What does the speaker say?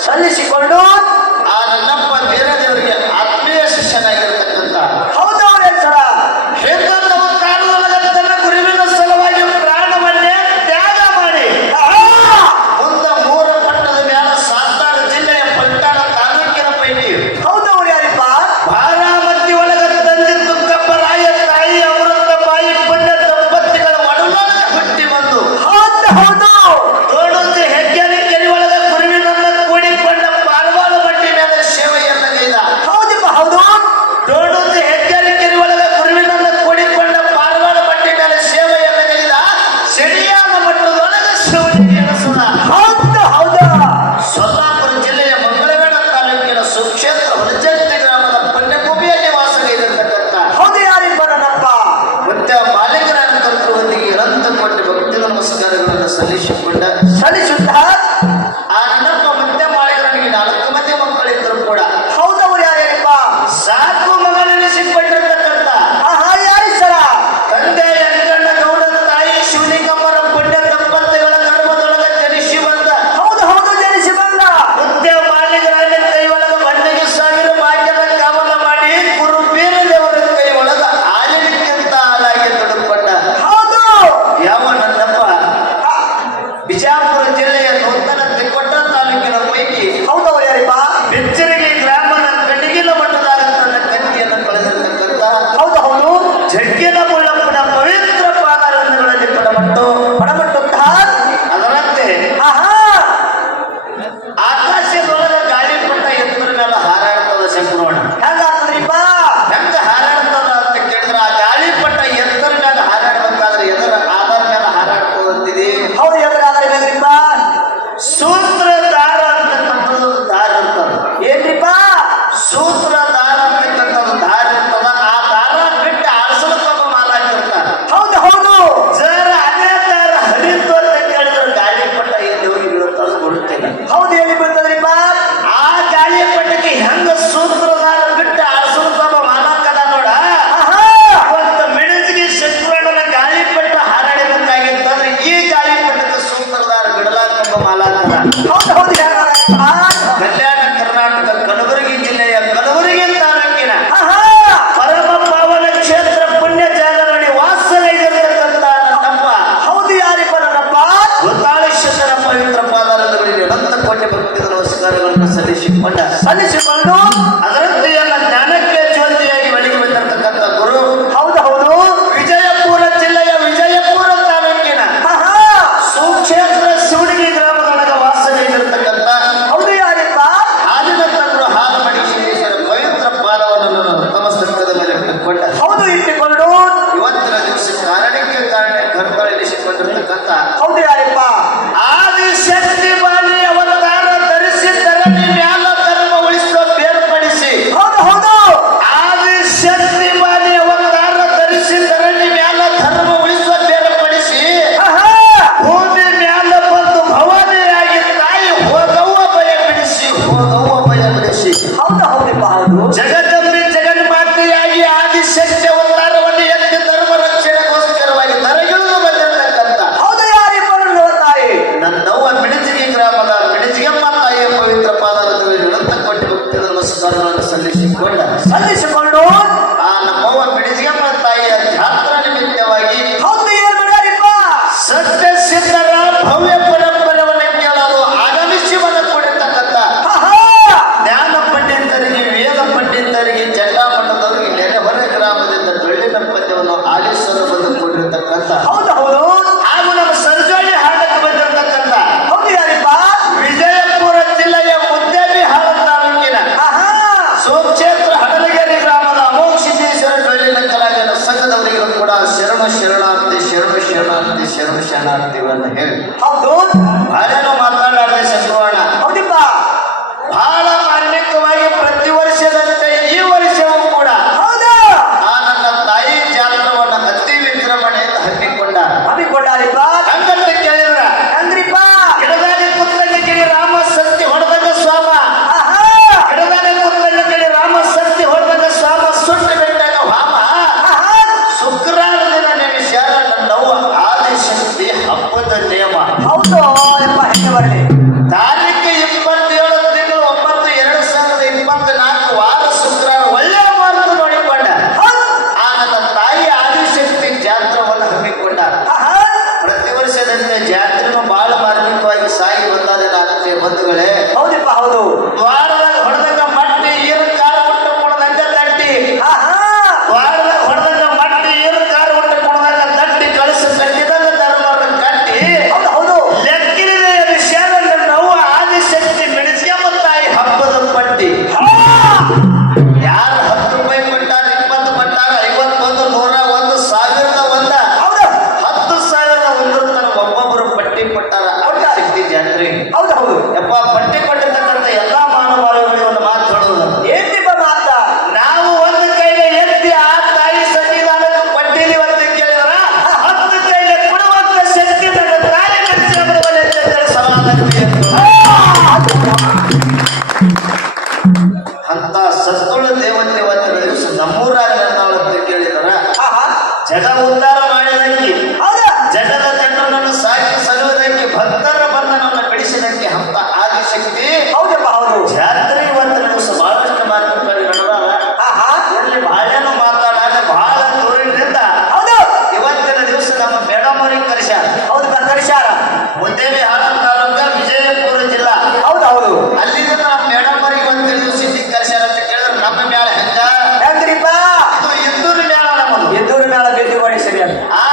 ಸಲ್ಲಿಸಿಕೊಂಡು 어렸죠? তো ಸ್ವಕ್ಷೇತ್ರ ಹಡಲಗೆರೆ ಗ್ರಾಮದ ಅಮೋಘ ಸಿದ್ದೇಶ್ವರ ಡೊಳ್ಳಿನ ಕಲಾವಿದರ ಸಂಘದವರಿಗೂ ಕೂಡ ಶರಣ ಶರಣಾರ್ಥಿ ಶರಣ ಶರಣಾರ್ಥಿ ಶರಣ ಶರಣಾರ್ಥಿ ಹೇಳಿ. सतोळ देवा Amém.